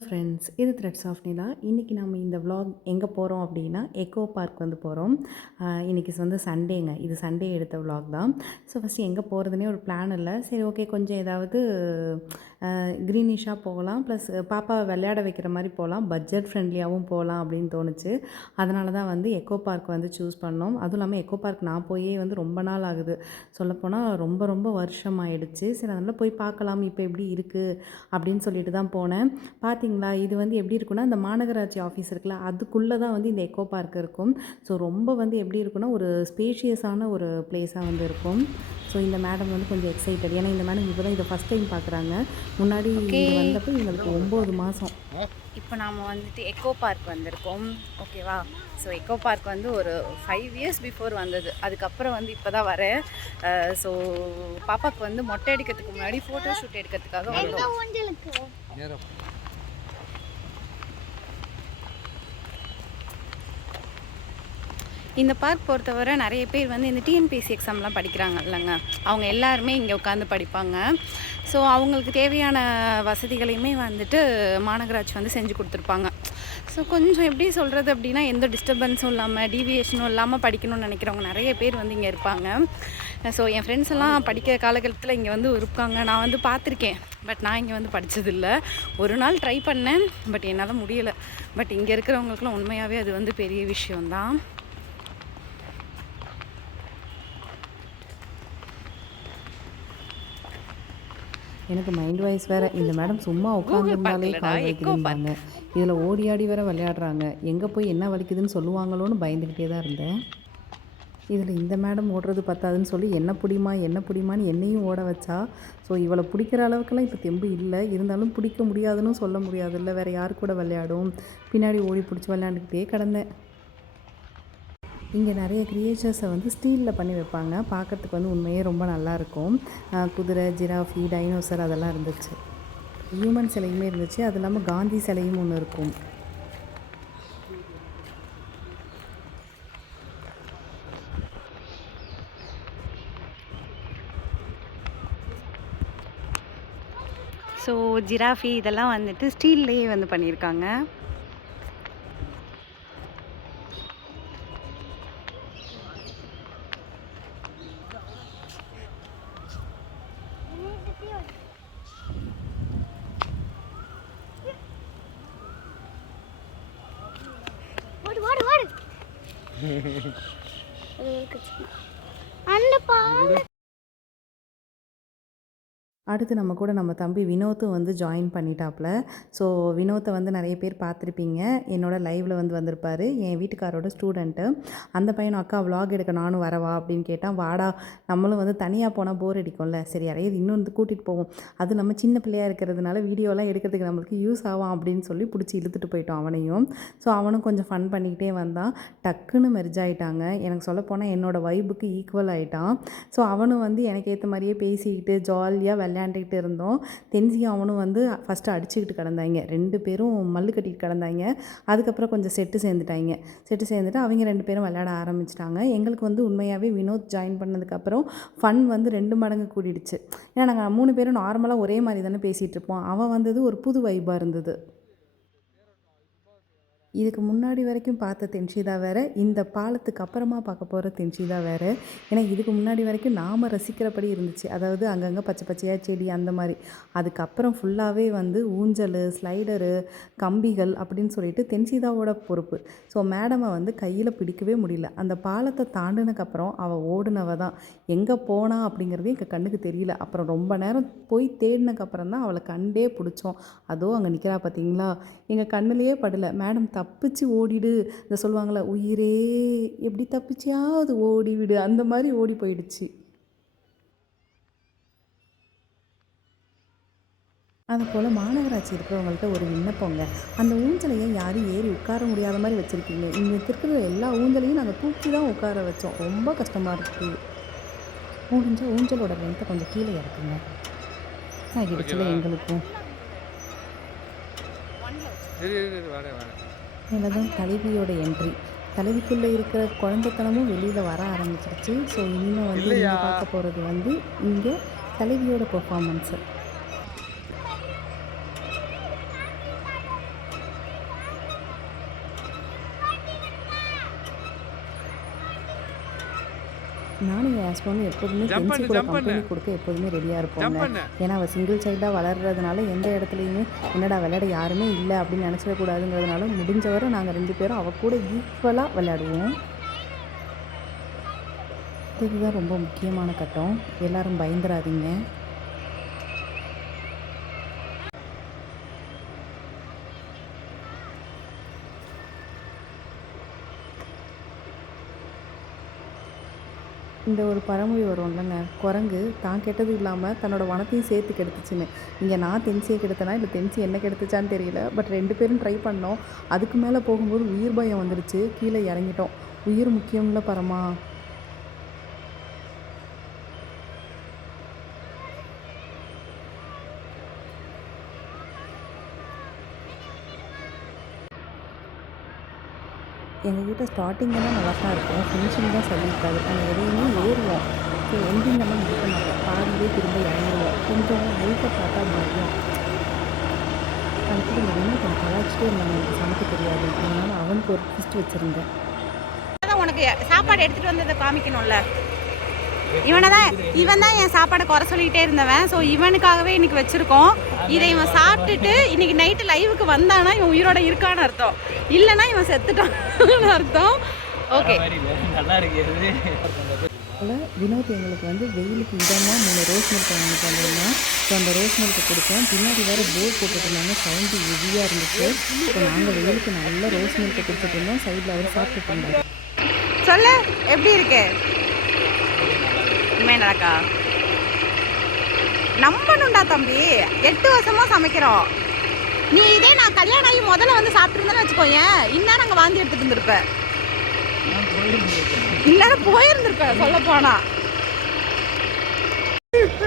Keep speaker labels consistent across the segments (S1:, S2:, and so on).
S1: Friends இது threads of நிலா இன்றைக்கி நம்ம இந்த vlog எங்கே போகிறோம் அப்படின்னா எக்கோ பார்க் வந்து போகிறோம் இன்றைக்கி வந்து சண்டேங்க இது சண்டே எடுத்த vlog தான். ஸோ ஃபஸ்ட்டு எங்கே போகிறதுனே ஒரு பிளான் இல்லை. சரி ஓகே கொஞ்சம் ஏதாவது க்ரீனிஷாக போகலாம். ப்ளஸ் பாப்பாவை விளையாட வைக்கிற மாதிரி போகலாம். பட்ஜெட் ஃப்ரெண்ட்லியாகவும் போகலாம் அப்படின்னு தோணுச்சு. அதனால தான் வந்து எக்கோ பார்க் வந்து சூஸ் பண்ணோம். அதுவும் இல்லாமல் எக்கோ பார்க் நான் போயே வந்து ரொம்ப நாள் ஆகுது. சொல்லப்போனால் ரொம்ப ரொம்ப வருஷம் ஆயிடுச்சு. சரி அதனால் போய் பார்க்கலாம். இப்போ எப்படி இருக்குது அப்படின்னு சொல்லிட்டு தான் போனேன். பார்த்தீங்களா இது வந்து எப்படி இருக்குன்னா இந்த மாநகராட்சி ஆஃபீஸ் இருக்குல்ல அதுக்குள்ளே தான் வந்து இந்த எக்கோ பார்க் இருக்கும். ஸோ ரொம்ப வந்து எப்படி இருக்குன்னா ஒரு ஸ்பேஷியஸான ஒரு பிளேஸாக வந்து இருக்கும். ஸோ இந்த மேடம் வந்து கொஞ்சம் எக்ஸைட்டட் ஏன்னா இந்த மேடம் இப்போ தான் இதை ஃபஸ்ட் டைம் பார்க்குறாங்க முன்னாடி வந்தப்போ இவங்களுக்கு ஒம்பது மாதம்
S2: இப்போ நாம் வந்துட்டு எக்கோ பார்க் வந்திருக்கோம். ஓகேவா ஸோ எக்கோ பார்க் வந்து ஒரு ஃபைவ் இயர்ஸ் பிஃபோர் வந்தது. அதுக்கப்புறம் வந்து இப்போ தான் வரேன் ஸோ பாப்பாவுக்கு வந்து மொட்டை அடிக்கிறதுக்கு முன்னாடி ஃபோட்டோ ஷூட் எடுக்கிறதுக்காக வந்தோம். இந்த பார்க் பொறுத்தவரை நிறைய பேர் வந்து இந்த டிஎன்பிஎஸ்சி எக்ஸாம்லாம் படிக்கிறாங்க இல்லைங்க. அவங்க எல்லாருமே இங்கே உட்காந்து படிப்பாங்க. ஸோ அவங்களுக்கு தேவையான வசதிகளையுமே வந்துட்டு மாநகராட்சி வந்து செஞ்சு கொடுத்துருப்பாங்க. ஸோ கொஞ்சம் எப்படி சொல்கிறது அப்படின்னா எந்த டிஸ்டர்பன்ஸும் இல்லாமல் டீவியேஷனும் இல்லாமல் படிக்கணும்னு நினைக்கிறவங்க நிறைய பேர் வந்து இங்கே இருப்பாங்க. ஸோ என் ஃப்ரெண்ட்ஸ் எல்லாம் படிக்கிற காலகட்டத்தில் இங்கே வந்து இருக்காங்க. நான் வந்து பார்த்துருக்கேன். பட் நான் இங்கே வந்து படித்ததில்லை ஒரு நாள் ட்ரை பண்ணேன். பட் என்னால் முடியலை. பட் இங்கே இருக்கிறவங்களுக்குலாம் உண்மையாகவே அது வந்து பெரிய விஷயம்தான்.
S1: எனக்கு மைண்ட் வாய்ஸ் வேறு இந்த மேடம் சும்மா உட்காந்துருந்தாலே கால்
S2: எக்கோ
S1: வலிக்குதுன்றாங்க இதில் ஓடி ஆடி வேற விளையாடுறாங்க. எங்கே போய் என்ன வலிக்குதுன்னு சொல்லுவாங்களோன்னு பயந்துக்கிட்டே தான் இருந்தேன். இதில் இந்த மேடம் ஓடுறது பத்தாதுன்னு சொல்லி என்ன பிடிமா என்ன பிடிமான்னு என்னையும் ஓட வச்சா. ஸோ இவளை பிடிக்கிற அளவுக்குலாம் இப்போ தெம்பு இல்லை. இருந்தாலும் பிடிக்க முடியாதுன்னு சொல்ல முடியாதுல்ல. வேறு யார் கூட விளையாடும். பின்னாடி ஓடி பிடிச்சி விளையாண்டுக்கிட்டே கிடந்தேன். இங்கே நிறைய கிரியேச்சர்ஸை வந்து ஸ்டீலில் பண்ணி வைப்பாங்க. பார்க்கறதுக்கு வந்து உண்மையே ரொம்ப நல்லாயிருக்கும் குதிரை ஜிராஃபி டைனோசர் அதெல்லாம் இருந்துச்சு. ஹியூமன் சிலையுமே இருந்துச்சு. அது இல்லாமல் காந்தி சிலையும் ஒன்று இருக்கும்.
S2: ஸோ ஜிராஃபி இதெல்லாம் வந்துட்டு ஸ்டீல்லையே வந்து பண்ணியிருக்காங்க
S3: ஓடு ஓடு ஓடு அந்த பால்
S1: அடுத்து நம்ம கூட நம்ம தம்பி வினோத்தும் வந்து ஜாயின் பண்ணிட்டாப்புல ஸோ வினோத்தை வந்து நிறைய பேர் பார்த்துருப்பீங்க. என்னோடய லைவில் வந்து வந்திருப்பார். என் வீட்டுக்காரோட ஸ்டூடெண்ட்டு அந்த பையனும் அக்கா விலாக் எடுக்க நானும் வரவா அப்படின்னு கேட்டால் வாடா நம்மளும் வந்து தனியாக போனால் போர் அடிக்கும்ல. சரி யாரையாவது இன்னும் வந்து கூட்டிகிட்டு போவோம். அது நம்ம சின்ன பிள்ளையாக இருக்கிறதுனால வீடியோலாம் எடுக்கிறதுக்கு நம்மளுக்கு யூஸ் ஆகும் அப்படின்னு சொல்லி பிடிச்சி இழுத்துட்டு போயிட்டோம் அவனையும். ஸோ அவனும் கொஞ்சம் ஃபன் பண்ணிக்கிட்டே வந்தான். டக்குன்னு மெர்ஜ் ஆகிட்டாங்க எனக்கு சொல்லப்போனால் என்னோடய வைபுக்கு ஈக்குவல் ஆயிட்டான். ஸோ அவனும் வந்து எனக்கு ஏற்ற மாதிரியே பேசிக்கிட்டு ஜாலியாக விளையாண்டுக்கிட்டு இருந்தோம். தென்சியும் அவனும் வந்து ஃபஸ்ட்டு அடிச்சுக்கிட்டு கிடந்தாங்க. ரெண்டு பேரும் மல்லு கட்டிட்டு கிடந்தாங்க. அதுக்கப்புறம் கொஞ்சம் செட்டு சேர்ந்துட்டாங்க. செட்டு சேர்ந்துட்டு அவங்க ரெண்டு பேரும் விளையாட ஆரம்பிச்சிட்டாங்க. எங்களுக்கு வந்து உண்மையாகவே வினோத் ஜாயின் பண்ணதுக்கப்புறம் ஃபன் வந்து ரெண்டு மடங்கு கூடிடுச்சு. ஏன்னா நாங்கள் மூணு பேரும் நார்மலாக ஒரே மாதிரி தானே பேசிகிட்டு இருப்போம். அவன் வந்தது ஒரு புது வைபாக இருந்தது. இதுக்கு முன்னாடி வரைக்கும் பார்த்த தென்ஷிதா வேறு இந்த பாலத்துக்கு அப்புறமா பார்க்க போகிற தென்ஷிதா வேறு. ஏன்னா இதுக்கு முன்னாடி வரைக்கும் நாம் ரசிக்கிறபடி இருந்துச்சு. அதாவது அங்கங்கே பச்சை பச்சையாக செடி அந்த மாதிரி. அதுக்கப்புறம் ஃபுல்லாகவே வந்து ஊஞ்சல் ஸ்லைடரு கம்பிகள் அப்படின்னு சொல்லிட்டு தென்ஷிதாவோட பொறுப்பு. ஸோ மேடமை வந்து கையில் பிடிக்கவே முடியல. அந்த பாலத்தை தாண்டினக்கப்புறம் அவள் ஓடுனவ தான். எங்கே போனா அப்படிங்கிறதே எங்கள் கண்ணுக்கு தெரியல. அப்புறம் ரொம்ப நேரம் போய் தேடினக்கப்புறம் தான் அவளை கண்டே பிடிச்சோம். அதோ அங்கே நிற்கிறா பார்த்தீங்களா எங்கள் கண்ணுலேயே படலை. மேடம் தப்பு தப்பிச்சு ஓடிடு. இந்த சொல்லுவாங்களே உயிரே எப்படி தப்பிச்சியாவது ஓடி விடு. அந்த மாதிரி ஓடி போயிடுச்சு. அது போல் மாநகராட்சி இருக்கிறவங்கள்ட்ட ஒரு விண்ணப்பங்க அந்த ஊஞ்சலையை யாரும் ஏறி உட்கார முடியாத மாதிரி வச்சுருக்கீங்க. இங்கே இருக்கிற எல்லா ஊஞ்சலையும் நாங்கள் தூக்கி தான் உட்கார வச்சோம். ரொம்ப கஷ்டமாக இருக்குது. முடிஞ்ச ஊஞ்சலோட லென்த்தை கொஞ்சம் கீழே இறக்குங்க. ஆகிடுச்சுல எங்களுக்கும்.
S4: சரி சரி சரி வரேன் வரேன்
S1: இதில் தான் தலைவியோட என்ட்ரி தலைவிக்குள்ளே இருக்கிற குழந்தைத்தனமும் வெளியில் வர ஆரம்பிச்சிருச்சு. ஸோ இனிமேல் வந்து பார்க்க போகிறது வந்து இங்கே தலைவியோட பெர்ஃபார்மன்ஸு நானும் என் ஹஸ்பண்டும் எப்போதுமே பென்சி கூட. கம்பெனி கொடுக்க எப்போதுமே ரெடியாக
S4: பண்ணு.
S1: ஏன்னா அவள் சிங்கிள் சைல்டாக வளர்றதுனால எந்த இடத்துலையுமே என்னடா விளையாட யாருமே இல்லை அப்படின்னு நினச்சிடக்கூடாதுங்கிறதுனால முடிஞ்ச வரை நாங்கள் ரெண்டு பேரும் அவள் கூட ஈக்குவலாக விளையாடுவோம். இதுதான் ரொம்ப முக்கியமான கட்டம். எல்லாரும் பயந்துடாதீங்க இந்த ஒரு பழமொழி வரும் இல்லைங்க குரங்கு தான் கெட்டது இல்லாமல் தன்னோட வனத்தையும் சேர்த்து கெடுத்துச்சுன்னு. இங்கே நான் தென்சியை கெடுத்தனா இல்லை தென்சி என்ன கெடுத்துச்சான்னு தெரியல பட் ரெண்டு பேரும் ட்ரை பண்ணோம். அதுக்கு மேலே போகும்போது உயிர் பயம் வந்துடுச்சு கீழே இறங்கிட்டோம். உயிர் முக்கியம்ல பரமா? எங்கள் ஸ்டார்டிங் ஸ்டார்டிங்கெல்லாம் நல்லா தான் இருக்கும். ஃபினிஷிங் தான் சொல்லியிருக்காது நாங்கள் எதையுமே ஏறுவோம். ஸோ எண்டிங்கெல்லாம் முடிக்க மாட்டோம். பாதியிலே திரும்ப இறங்குவோம் கொஞ்சம் லைஃப்பை பார்த்தா பயம். அதுக்கு இந்த ரெண்டு கொஞ்சம் கலாச்சிட்டே இருந்தாங்க எனக்கு சமைக்க தெரியாது. அதனால் அவனுக்கு ஒரு ட்விஸ்ட் வச்சுருந்தேன்.
S2: உனக்கு சாப்பாடு எடுத்துகிட்டு வந்ததை காமிக்கணும்ல. இவனை தான் இவன் தான் என் சாப்பாடை குறை சொல்லிக்கிட்டே இருந்தவன். ஸோ இவனுக்காகவே இன்னைக்கு வச்சுருக்கோம். இதை இவன் சாப்பிட்டுட்டு இன்னைக்கு நைட்டு லைவுக்கு வந்தானா இவன் உயிரோட இருக்கான்னு அர்த்தம். இல்லைன்னா இவன் செத்துட்டான்னு அர்த்தம். ஓகே
S5: நல்லா இருக்கு
S1: வினோத் எங்களுக்கு வந்து வெயிலுக்கு இதமாக மூணு ரோஸ் மில்க் வாங்கிட்டு வந்திருந்தோம் ஸோ அந்த ரோஸ் மில்க்கை கொடுத்தோம். பின்னாடி வேறு போர்ட் போட்டுருந்தாங்க சவுண்டு ஹெவியாக இருந்துச்சு. ஸோ நாங்கள் வெயிலுக்கு நல்ல ரோஸ் மில்க்கை கொடுத்துட்டு இருந்தோம். சைடில் அவர் சாப்பிட்டுட்டு இருந்தார்.
S2: சொல்லு எப்படி இருக்கு? உண்மை நடக்கா? நம்பணும்டா தம்பி. எட்டு வருஷமா சமைக்கிறோம். நீ இதே நான் கல்யாணம் ஆகி முதல்ல வந்து சாப்பிட்டுருந்தேன்னு வச்சுக்கோயேன் இன்னும் நாங்கள் வாந்தி எடுத்துட்டு இருந்திருப்ப. இந்நேரம் போயிருந்திருப்ப சொல்ல போனா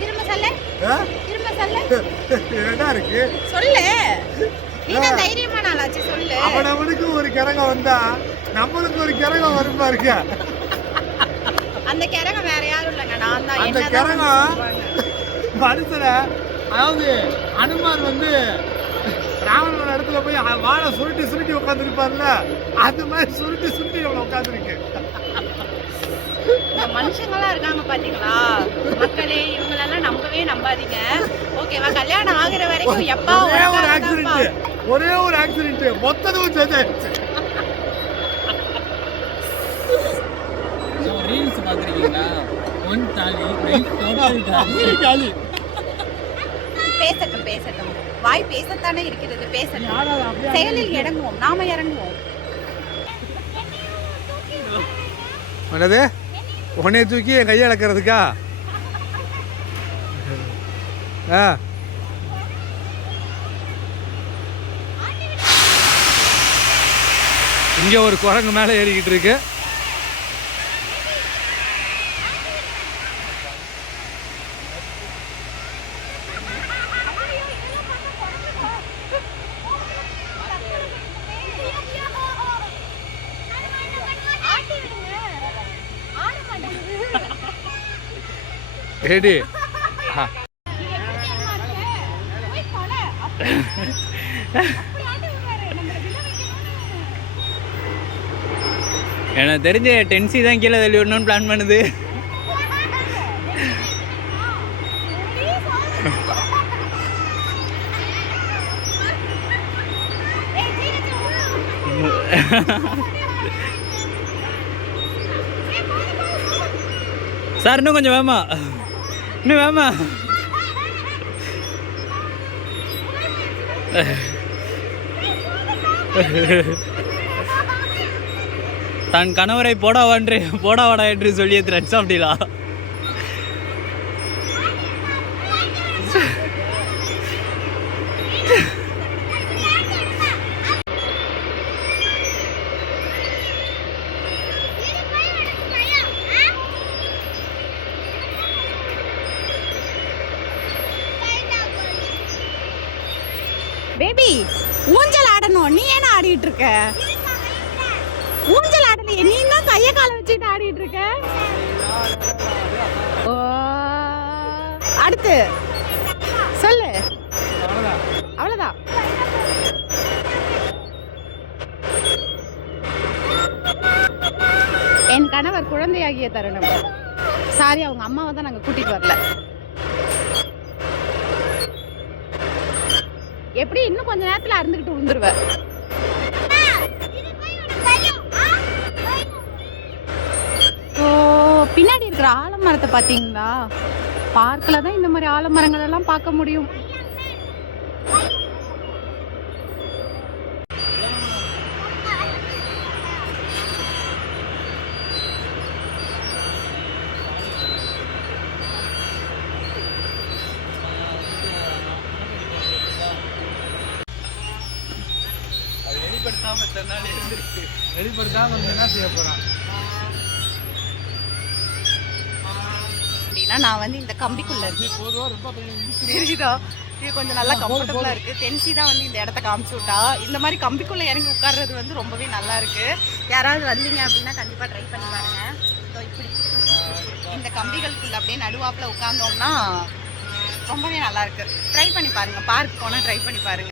S2: திரும்ப சொல்ல. திரும்ப சொல்ல.
S6: இருக்கு?
S2: சொல்லு. தைரியமான ஆளாச்சு சொல்லு.
S6: அவனவனுக்கு ஒரு கிரகம் வந்தா நம்மளுக்கு ஒரு கிரகம் வரும் பாருங்க
S2: அந்த கிழங்க வேற யாரும் இல்லைங்க நான் தான்.
S6: அந்த
S2: சொல்றாங்க.
S6: மனுஷனை அதாவது அனுமார் வந்து ராவணோட இடத்துல போய் வாழை சுருட்டி சுருட்டி உட்காந்துருப்பார்ல அது மாதிரி சுருட்டி சுருட்டி அவளை உட்காந்துருக்கு
S2: இந்த மனுஷங்களாம் இருக்காங்க பாத்தீங்களா? மக்களே இவங்களெல்லாம் நம்பவே நம்பாதீங்க. ஓகேவா? கல்யாணம் ஆகுற வரைக்கும் எப்பா
S6: ஒரே ஒரு. ஆக்சிடென்ட் ஒரே ஒரு ஆக்சிடென்ட் மொத்தமும் சேர்ந்தாச்சு
S5: ரீல்ஸ் பார்த்துருக்கீங்களா? ஒன் தாலி நைட் டோட்டல் தாலி.
S6: காலி
S2: பேசட்டும் பேசட்டும். வாய் பேசத்தானே இருக்கிறது பேசட்டும். செயலில் இறங்குவோம் நாம இறங்குவோம்.
S4: என்னது? உன்னைய தூக்கி என் கையை இழக்கிறதுக்கா? ஆ. இங்கே ஒரு குரங்கு மேலே ஏறிக்கிட்டு இருக்கு. ஏடி
S5: எனக்கு தெரிஞ்ச டென்சி தான் கீழே தள்ளி விடணும்னு பிளான் பண்ணுது. சார் இன்னும் கொஞ்சம் வேமா? இன்னும் வேமா தன் கணவரை போடாவான்று போடாவாடா என்று சொல்லிய த்ரெட்ஸ்
S2: அப்படிலாம் இருக்க? ஊஞ்சல் ஆடலையே நீ தான் கைய கால வச்சுட்டு ஆடிட்டு இருக்க? ஓ. அடுத்து. சொல்லு. அவ்வளவுதான் என் கணவர் குழந்தையாகிய தருணம். சாரி அவங்க அம்மாவை தான் நாங்கள் கூட்டிகிட்டு வரல. எப்படி இன்னும் கொஞ்ச நேரத்தில் அறந்துகிட்டு விழுந்துருவேன் பின்னாடி இருக்கிற ஆலமரத்தை பார்த்தீங்களா? பார்க்கில் தான் இந்த மாதிரி ஆலமரங்கள் எல்லாம் பார்க்க முடியும்
S5: அது வெளிப்படுத்தாம இத்தனை நாள் இருந்திருக்கு
S4: வெளிப்படுத்தாம வந்து என்ன செய்ய போறான்
S2: அப்படின்னா நான் வந்து இந்த கம்பிக்குள்ள இருக்கேன் தெரியுதா? இது கொஞ்சம் நல்லா கம்ஃபர்டபுளா இருக்கு. தென்சி தான் வந்து இந்த இடத்த காமிச்சு விட்டா. இந்த மாதிரி கம்பிக்குள்ள இறங்கி உட்கார்றது வந்து ரொம்பவே நல்லா இருக்கு. யாராவது வந்தீங்க அப்படின்னா கண்டிப்பா ட்ரை பண்ணி பாருங்க. இதோ இப்படி. இந்த கம்பிகளுக்குள்ள அப்படியே நடுவாப்புல உட்கார்ந்தோம்னா ரொம்பவே நல்லா இருக்கு. ட்ரை பண்ணி பாருங்க. பார்க் போனா ட்ரை பண்ணி பாருங்க.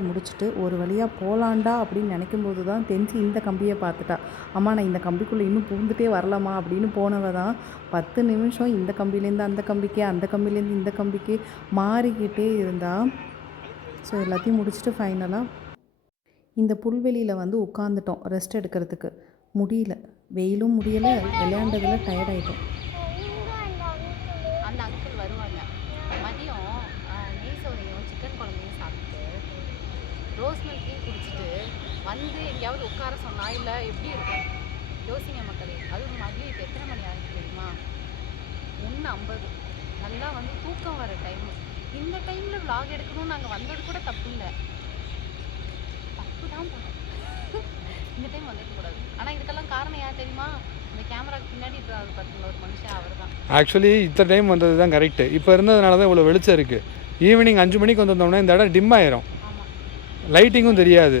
S1: இவங்க முடிச்சுட்டு ஒரு வழியாக போகலாண்டா அப்படின்னு நினைக்கும்போது தான் தெரிஞ்சு இந்த கம்பியை பார்த்துட்டா. அம்மா நான் இந்த கம்பிக்குள்ளே இன்னும் பூந்துட்டே வரலாமா அப்படின்னு போனவ தான் பத்து நிமிஷம் இந்த கம்பிலேருந்து அந்த கம்பிக்கு அந்த கம்பிலேருந்து இந்த கம்பிக்கு மாறிக்கிட்டே இருந்தால் ஸோ எல்லாத்தையும் முடிச்சுட்டு ஃபைனலாக இந்த புல்வெளியில் வந்து உட்காந்துட்டோம் ரெஸ்ட் எடுக்கிறதுக்கு. முடியல. வெயிலும் முடியலை. விளையாண்டதில் டயர்ட்
S2: உட்கார சொன்னா இல்லை எப்படி இருக்கும் யோசிங்க மக்களே அதுவும் மதியம் இப்போ எத்தனை மணி ஆகுது தெரியுமா? ஒன்று ஐம்பது. நல்லா வந்து தூக்கம் வர டைம் இந்த டைமில் vlog எடுக்கணும்னு நாங்கள் வந்தது கூட தப்பு இல்லை. தப்பு தான் பண்ணோம் இந்த டைம் வந்துருக்க கூடாது. ஆனால் இதுக்கெல்லாம் காரணம் யார் தெரியுமா? இந்த கேமராக்கு பின்னாடி இருக்கிறாரு பார்த்தீங்களா ஒரு மனுஷன் அவர் தான்
S4: ஆக்சுவலி இத்தனை டைம் வந்தது தான் கரெக்டு இப்போ இருந்ததுனால தான் இவ்வளோ வெளிச்சம் இருக்குது ஈவினிங் அஞ்சு மணிக்கு வந்திருந்தோம்னா இந்த இடம் டிம் ஆயிரும். லைட்டிங்கும் தெரியாது.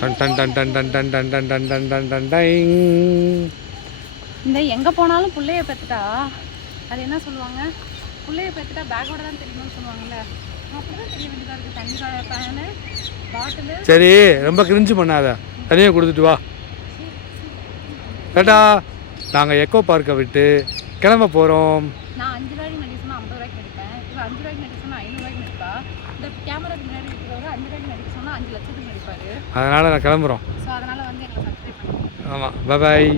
S4: டன் டன் டன் டன் டன் டன் டன் டன் டன் டன் டன் டன் டைங்
S2: இந்த எங்கே போனாலும் பிள்ளைய பெற்றுட்டா அது என்ன சொல்லுவாங்க பிள்ளைய பெற்றுட்டா பேக்கோட தான் தெரியணும்னு சொல்லுவாங்கல்ல
S4: சரி ரொம்ப கிரிஞ்சு பண்ணாத தனியாக கொடுத்துட்டு வா டாடா நாங்கள் எக்கோ பார்க்கை விட்டு கிளம்ப போகிறோம் அதனால் நான் கிளம்புறோம். ஆமாம் பபாய்